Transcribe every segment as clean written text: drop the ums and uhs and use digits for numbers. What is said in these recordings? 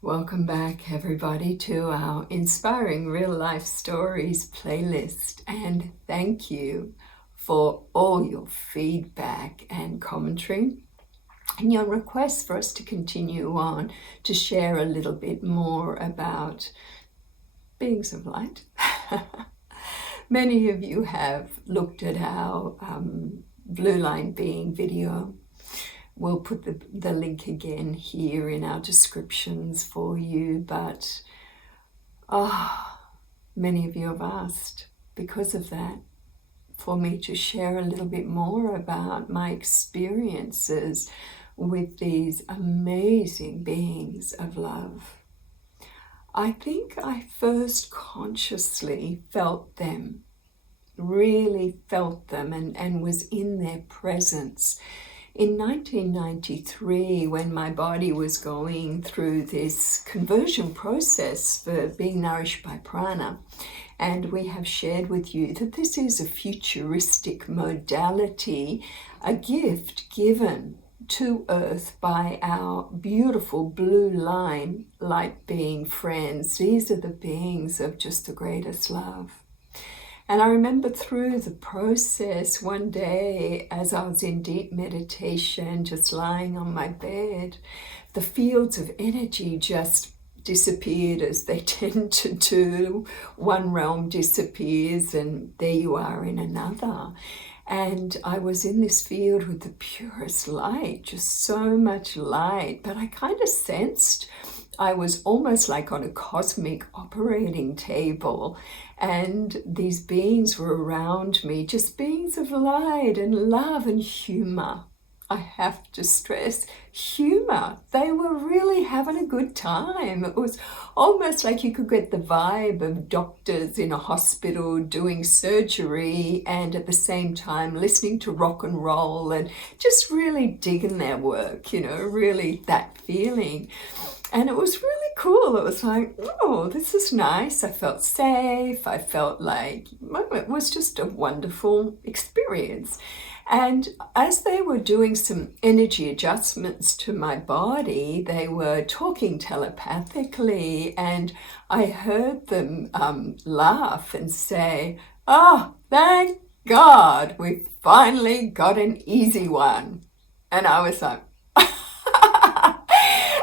Welcome back, everybody, to our Inspiring Real Life Stories playlist. And thank you for all your feedback and commentary and your requests for us to continue on to share a little bit more about beings of light. Many of you have looked at our Blue Line Being video. We'll put the link again here in our descriptions for you, but many of you have asked because of that for me to share a little bit more about my experiences with these amazing beings of love. I think I first consciously felt them, really felt them and was in their presence in 1993, when my body was going through this conversion process for being nourished by prana. And we have shared with you that this is a futuristic modality, a gift given to Earth by our beautiful blue line light being friends. These are the beings of just the greatest love. And I remember through the process one day as I was in deep meditation, just lying on my bed, the fields of energy just disappeared as they tend to do. One realm disappears and there you are in another. And I was in this field with the purest light, just so much light, but I kind of sensed I was almost like on a cosmic operating table, and these beings were around me, just beings of light and love and humor. I have to stress humor. They were really having a good time. It was almost like you could get the vibe of doctors in a hospital doing surgery and at the same time listening to rock and roll and just really digging their work, really that feeling. And it was really cool. It was like, oh, this is nice. I felt safe. I felt like it was just a wonderful experience. And as they were doing some energy adjustments to my body, they were talking telepathically, and I heard them laugh and say, "Oh, thank God, we finally got an easy one." And I was like,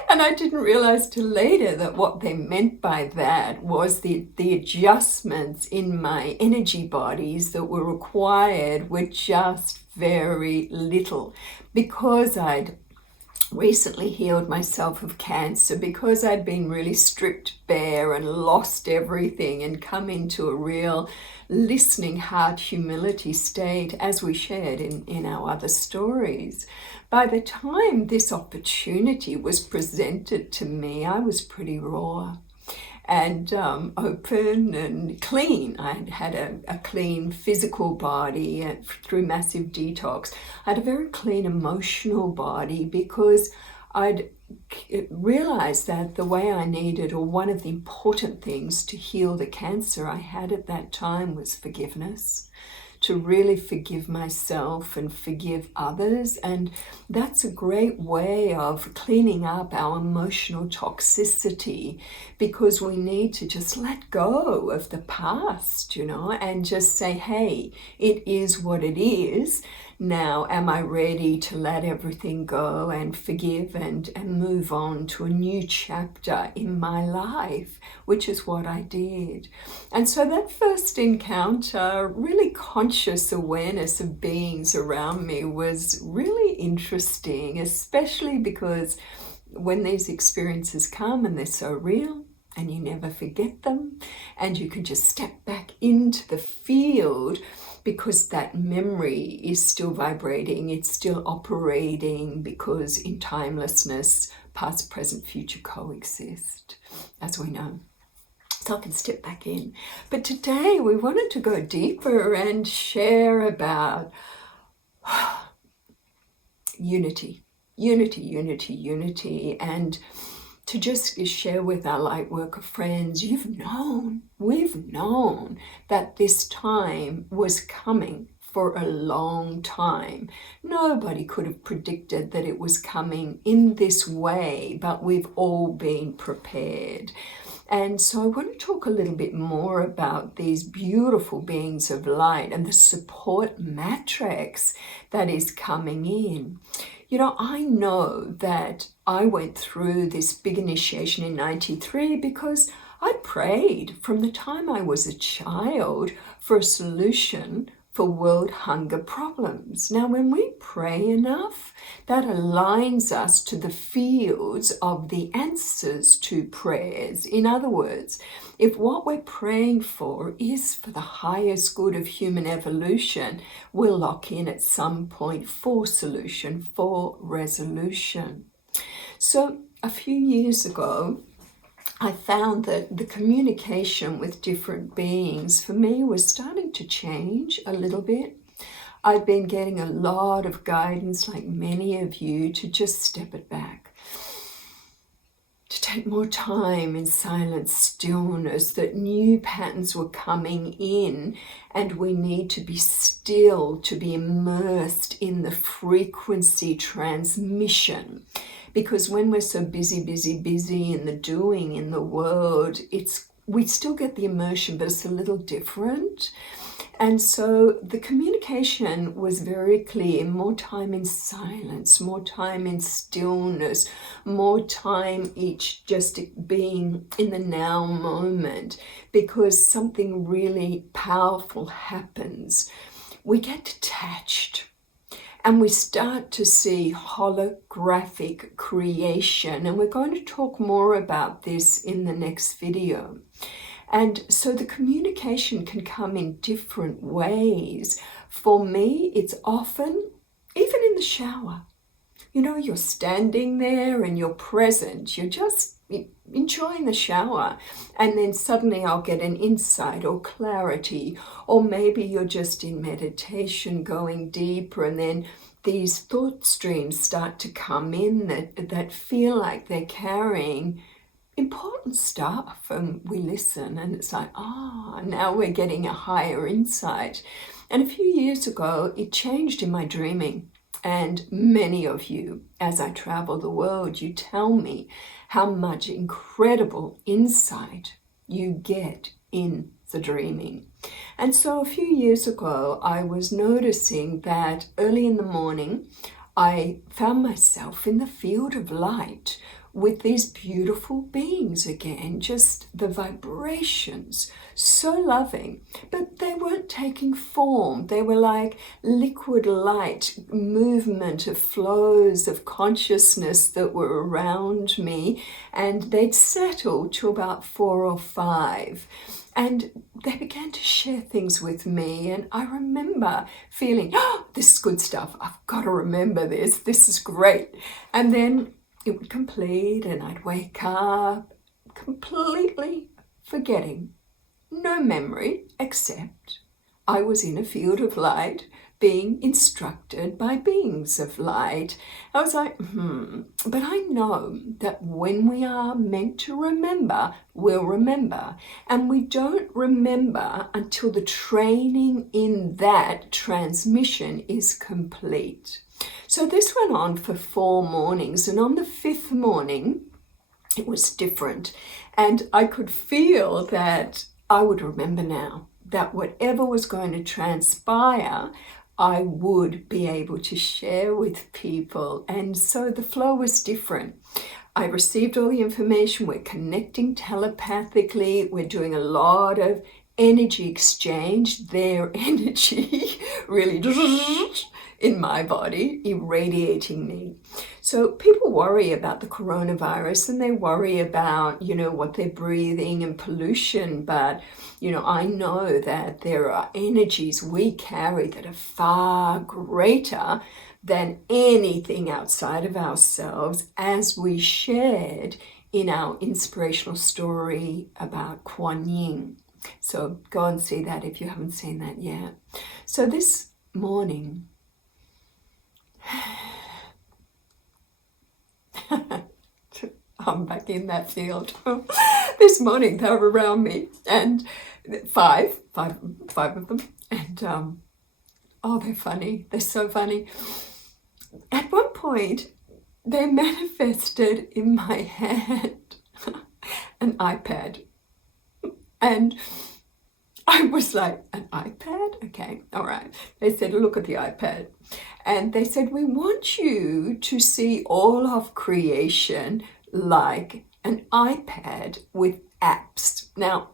and I didn't realize till later that what they meant by that was the adjustments in my energy bodies that were required were just very little. Because I'd recently healed myself of cancer, because I'd been really stripped bare and lost everything and come into a real listening heart humility state, as we shared in our other stories. By the time this opportunity was presented to me, I was pretty raw and open and clean. I had a clean physical body through massive detox. I had a very clean emotional body because I'd realized that the way I needed, or one of the important things to heal the cancer I had at that time, was forgiveness. To really forgive myself and forgive others. And that's a great way of cleaning up our emotional toxicity, because we need to just let go of the past, and just say, hey, it is what it is. Now, am I ready to let everything go and forgive and move on to a new chapter in my life, which is what I did. And so that first encounter, really conscious awareness of beings around me, was really interesting, especially because when these experiences come and they're so real, and you never forget them, and you can just step back into the field because that memory is still vibrating, it's still operating, because in timelessness, past, present, future coexist, as we know. So I can step back in. But today we wanted to go deeper and share about unity, and to just share with our light worker friends, we've known that this time was coming for a long time. Nobody could have predicted that it was coming in this way, but we've all been prepared. And so I want to talk a little bit more about these beautiful beings of light and the support matrix that is coming in. You know, I know that I went through this big initiation in 93 because I prayed from the time I was a child for a solution for world hunger problems. Now, when we pray enough, that aligns us to the fields of the answers to prayers. In other words, if what we're praying for is for the highest good of human evolution, we'll lock in at some point for solution, for resolution. So a few years ago, I found that the communication with different beings for me was starting to change a little bit. I'd been getting a lot of guidance, like many of you, to just step it back, to take more time in silent stillness, that new patterns were coming in and we need to be still, to be immersed in the frequency transmission. Because when we're so busy in the doing in the world, we still get the immersion, but it's a little different. And so the communication was very clear: more time in silence, more time in stillness, more time each just being in the now moment, because something really powerful happens. We get detached. And we start to see holographic creation. And we're going to talk more about this in the next video. And so the communication can come in different ways. For me, it's often, even in the shower. You know, you're standing there and you're present. You're just enjoying the shower, and then suddenly I'll get an insight or clarity, or maybe you're just in meditation going deeper, and then these thought streams start to come in that feel like they're carrying important stuff, and we listen and it's like, now we're getting a higher insight. And a few years ago it changed in my dreaming. And many of you, as I travel the world, you tell me how much incredible insight you get in the dreaming. And so a few years ago, I was noticing that early in the morning, I found myself in the field of light with these beautiful beings again, just the vibrations, so loving, but they weren't taking form. They were like liquid light, movement of flows of consciousness that were around me, and they'd settled to about 4 or 5. And they began to share things with me, and I remember feeling, this is good stuff. I've got to remember this. This is great. And then it would complete and I'd wake up completely forgetting, no memory, except I was in a field of light being instructed by beings of light. I was like, but I know that when we are meant to remember, we'll remember. And we don't remember until the training in that transmission is complete. So this went on for 4 mornings, and on the 5th morning, it was different. And I could feel that I would remember now, that whatever was going to transpire, I would be able to share with people. And so the flow was different. I received all the information. We're connecting telepathically. We're doing a lot of energy exchange. Their energy really in my body, irradiating me. So people worry about the coronavirus and they worry about, what they're breathing and pollution. But, I know that there are energies we carry that are far greater than anything outside of ourselves, as we shared in our inspirational story about Kuan Yin. So go and see that if you haven't seen that yet. So this morning, I'm back in that field. This morning they were around me, and five of them, and Oh, they're funny. They're so funny. At one point, they manifested in my hand an iPad. And I was like, an iPad? Okay, all right. They said, look at the iPad. And they said, we want you to see all of creation like an iPad with apps. Now,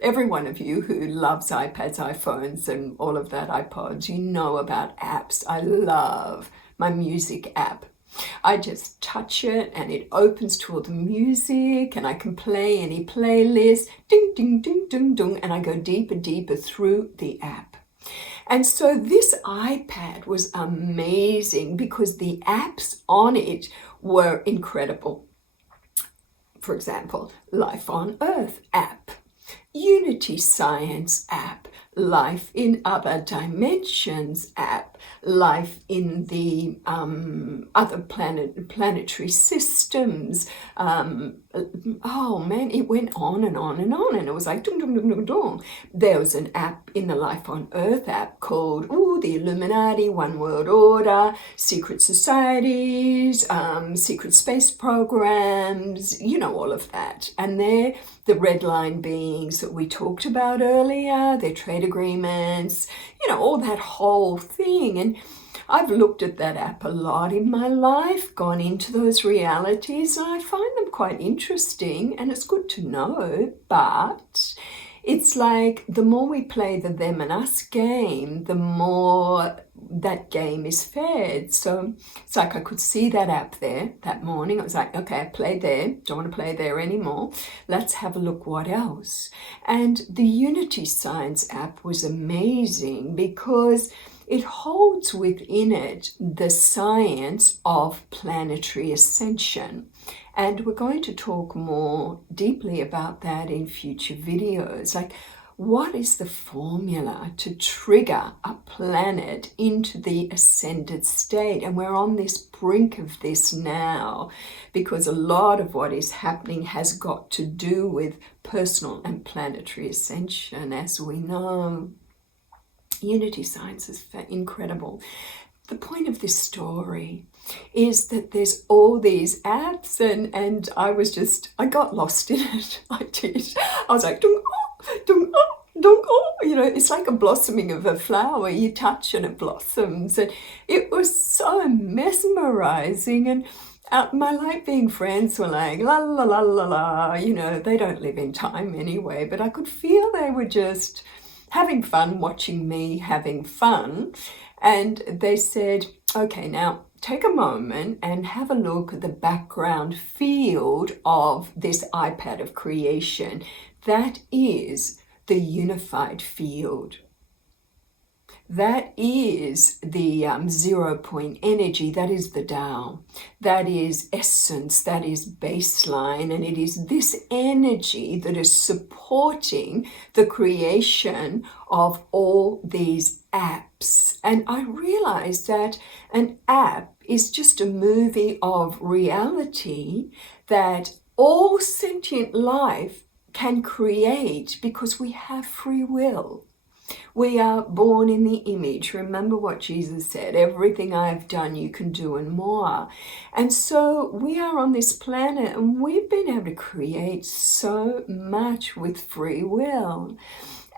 every one of you who loves iPads, iPhones, and all of that, iPods, you know about apps. I love my music app. I just touch it and it opens to all the music, and I can play any playlist, ding, ding, ding, ding, ding, and I go deeper, deeper through the app. And so this iPad was amazing because the apps on it were incredible. For example, Life on Earth app, Unity Science app, Life in Other Dimensions app, Life in the other planetary systems. Oh man, it went on and on and on, and it was like dum dum dum dum dum. There was an app in the Life on Earth app called the Illuminati, One World Order, Secret Societies, secret space programs, you know, all of that. And they're the red line beings that we talked about earlier, their trade agreements, you know, all that whole thing. And I've looked at that app a lot in my life, gone into those realities, and I find them quite interesting, and it's good to know. But it's like the more we play the them and us game, the more that game is fed. So it's like I could see that app there that morning. I was like, okay, I played there, don't want to play there anymore. Let's have a look what else. And the Unity Science app was amazing because it holds within it the science of planetary ascension. And we're going to talk more deeply about that in future videos. Like, what is the formula to trigger a planet into the ascended state? And we're on this brink of this now because a lot of what is happening has got to do with personal and planetary ascension, as we know. Unity Science is incredible. The point of this story is that there's all these apps, and I got lost in it. I did. I was like, dung, oh, dung, oh, dung, oh. You know, it's like a blossoming of a flower. You touch and it blossoms. And it was so mesmerizing. And my light being friends were like, la, la, la, la, la. You know, they don't live in time anyway. But I could feel they were just having fun, watching me having fun. And they said, okay, now take a moment and have a look at the background field of this iPad of creation. That is the unified field. That is the 0 point energy. That is the Tao. That is essence. That is baseline. And it is this energy that is supporting the creation of all these apps. And I realized that an app is just a movie of reality that all sentient life can create because we have free will. We are born in the image. Remember what Jesus said, everything I have done you can do and more. And so we are on this planet and we've been able to create so much with free will.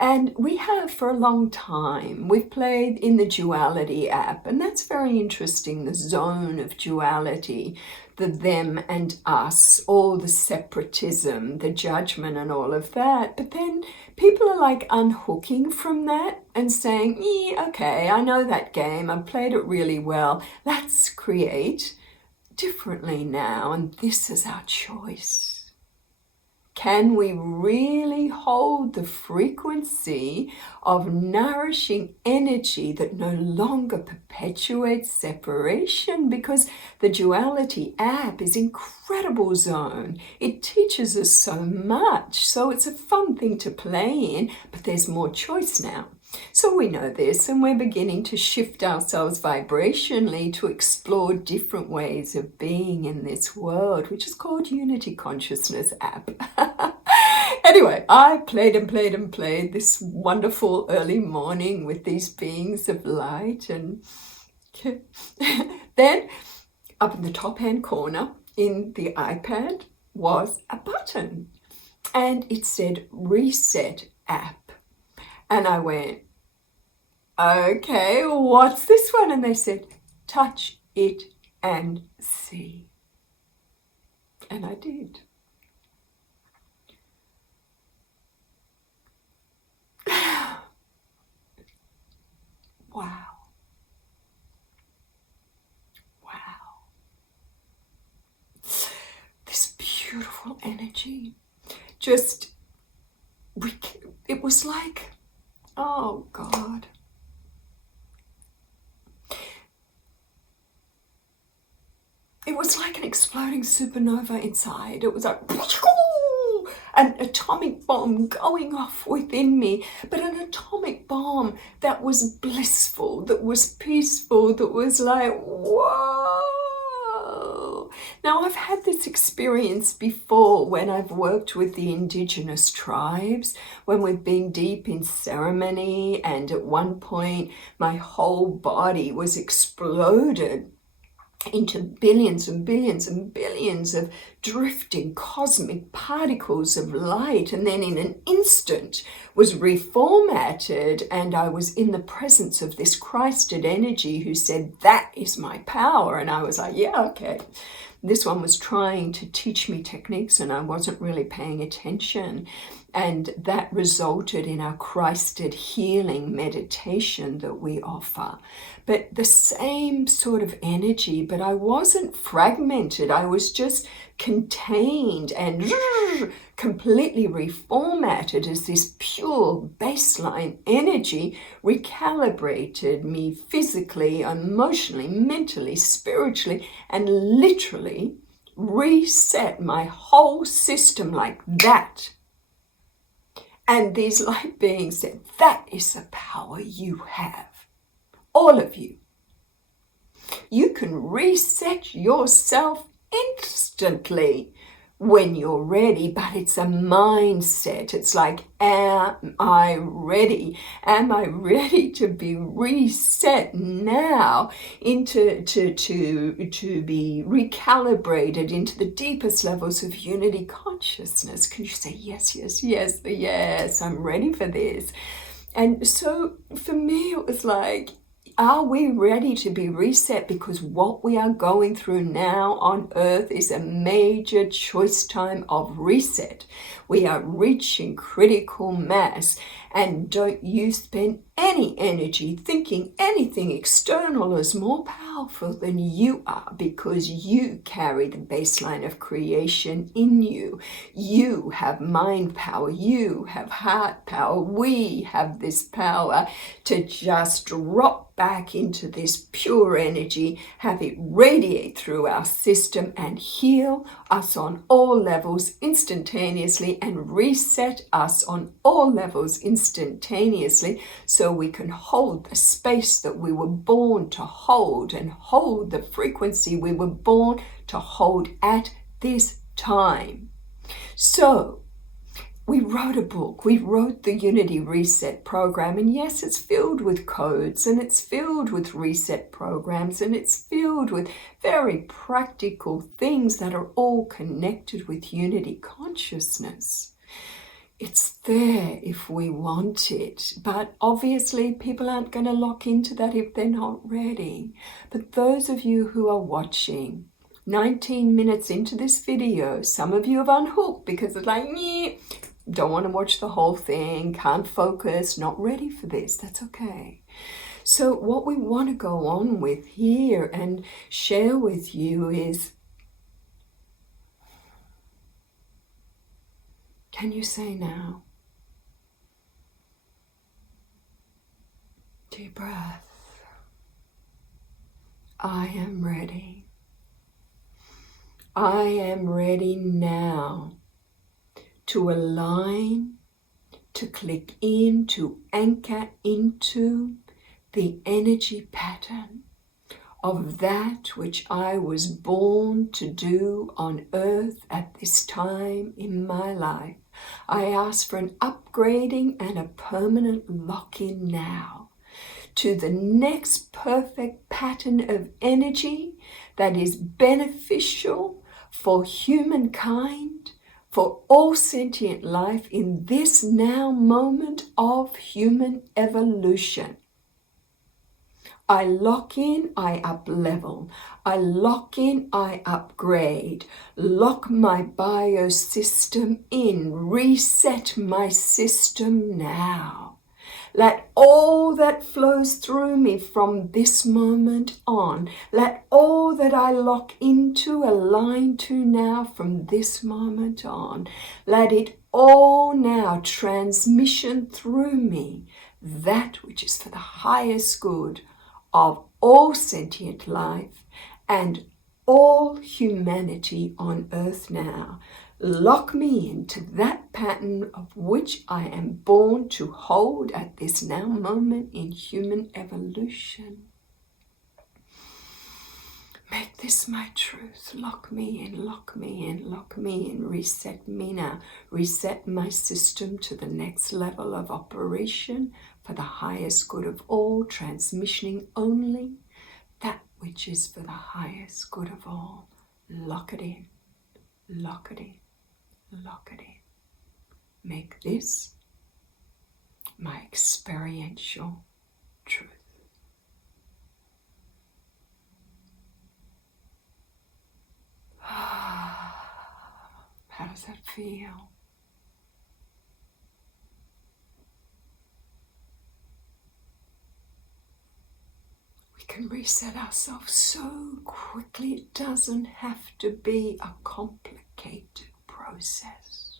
And we have for a long time. We've played in the duality app, and that's very interesting, the zone of duality, the them and us, all the separatism, the judgment and all of that. But then people are like unhooking from that and saying, yeah, okay, I know that game. I've played it really well. Let's create differently now. And this is our choice. Can we really hold the frequency of nourishing energy that no longer perpetuates separation? Because the duality app is incredible zone. It teaches us so much. So it's a fun thing to play in, but there's more choice now. So we know this, and we're beginning to shift ourselves vibrationally to explore different ways of being in this world, which is called Unity Consciousness app. Anyway, I played and played and played this wonderful early morning with these beings of light, and then up in the top hand corner in the iPad was a button, and it said reset app. And I went, okay, what's this one? And they said, touch it and see. And I did. Wow. Wow. This beautiful energy. Just, it was like, oh God. It was like an exploding supernova inside. It was like an atomic bomb going off within me, but an atomic bomb that was blissful, that was peaceful, that was like, whoa. Now, I've had this experience before when I've worked with the indigenous tribes, when we've been deep in ceremony, and at one point my whole body was exploded into billions and billions and billions of drifting cosmic particles of light, and then in an instant was reformatted, and I was in the presence of this Christed energy who said, that is my power. And I was like, yeah, okay. This one was trying to teach me techniques and I wasn't really paying attention. And that resulted in our Christed healing meditation that we offer. But the same sort of energy, but I wasn't fragmented. I was just contained and completely reformatted as this pure baseline energy, recalibrated me physically, emotionally, mentally, spiritually, and literally reset my whole system like that. And these light beings said, that is the power you have. All of you. You can reset yourself instantly when you're ready, but it's a mindset. It's like, am I ready? Am I ready to be reset now into to be recalibrated into the deepest levels of unity consciousness? Can you say yes, yes, yes, yes, I'm ready for this? And so for me, it was like, are we ready to be reset? Because what we are going through now on earth is a major choice time of reset. We are reaching critical mass, and don't you spend any energy thinking anything external is more powerful than you are, because you carry the baseline of creation in you. You have mind power, you have heart power, we have this power to just drop back into this pure energy, have it radiate through our system and heal us on all levels instantaneously, and reset us on all levels instantaneously, so we can hold the space that we were born to hold, and hold the frequency we were born to hold at this time. So we wrote a book, we wrote the Unity Reset program, and yes, it's filled with codes, and it's filled with reset programs, and it's filled with very practical things that are all connected with unity consciousness. It's there if we want it, but obviously people aren't going to lock into that if they're not ready. But those of you who are watching, 19 minutes into this video, some of you have unhooked because it's like, yeah, don't want to watch the whole thing, can't focus, not ready for this. That's okay. So what we want to go on with here and share with you is, can you say now? Deep breath. I am ready. I am ready now to align, to click in, to anchor into the energy pattern of that which I was born to do on earth at this time in my life. I ask for an upgrading and a permanent lock-in now to the next perfect pattern of energy that is beneficial for humankind, for all sentient life in this now moment of human evolution. I lock in, I up level. I lock in, I upgrade. Lock my biosystem in. Reset my system now. Let all that flows through me from this moment on, let all that I lock into align to now from this moment on. Let it all now transmission through me, that which is for the highest good of all sentient life and all humanity on earth now. Lock me into that pattern of which I am born to hold at this now moment in human evolution. Make this my truth. Lock me in, lock me in, lock me in. Reset me now. Reset my system to the next level of operation for the highest good of all, transmissioning only that which is for the highest good of all. Lock it in, lock it in, lock it in. Make this my experiential truth. How does that feel? We can reset ourselves so quickly. It doesn't have to be a complicated process.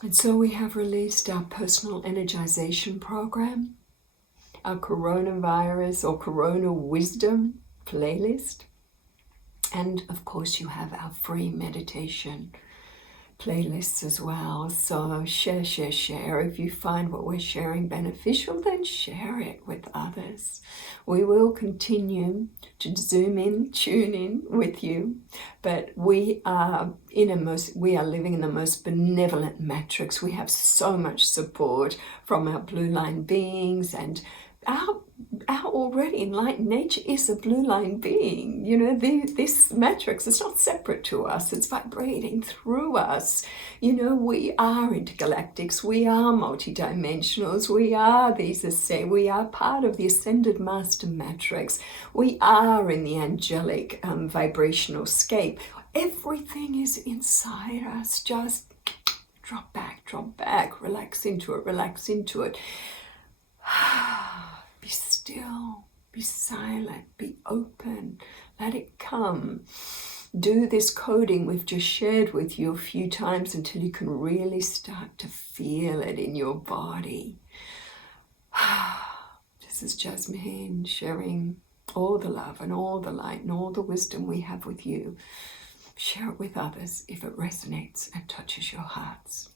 And so we have released our personal energization program, our coronavirus or corona wisdom playlist, and of course you have our free meditation playlists as well. So share. If you find what we're sharing beneficial, then share it with others. We will continue to zoom in, tune in with you, but we are living in the most benevolent matrix. We have so much support from our blue line beings, and our already enlightened nature is a blue line being. You know, this matrix is not separate to us. It's vibrating through us. You know, we are intergalactics. We are multidimensionals. We are we are part of the ascended master matrix. We are in the angelic vibrational scape. Everything is inside us. Just drop back, relax into it. Be still, be silent, be open, let it come. Do this coding we've just shared with you a few times until you can really start to feel it in your body. This is Jasmine sharing all the love and all the light and all the wisdom we have with you. Share it with others if it resonates and touches your hearts.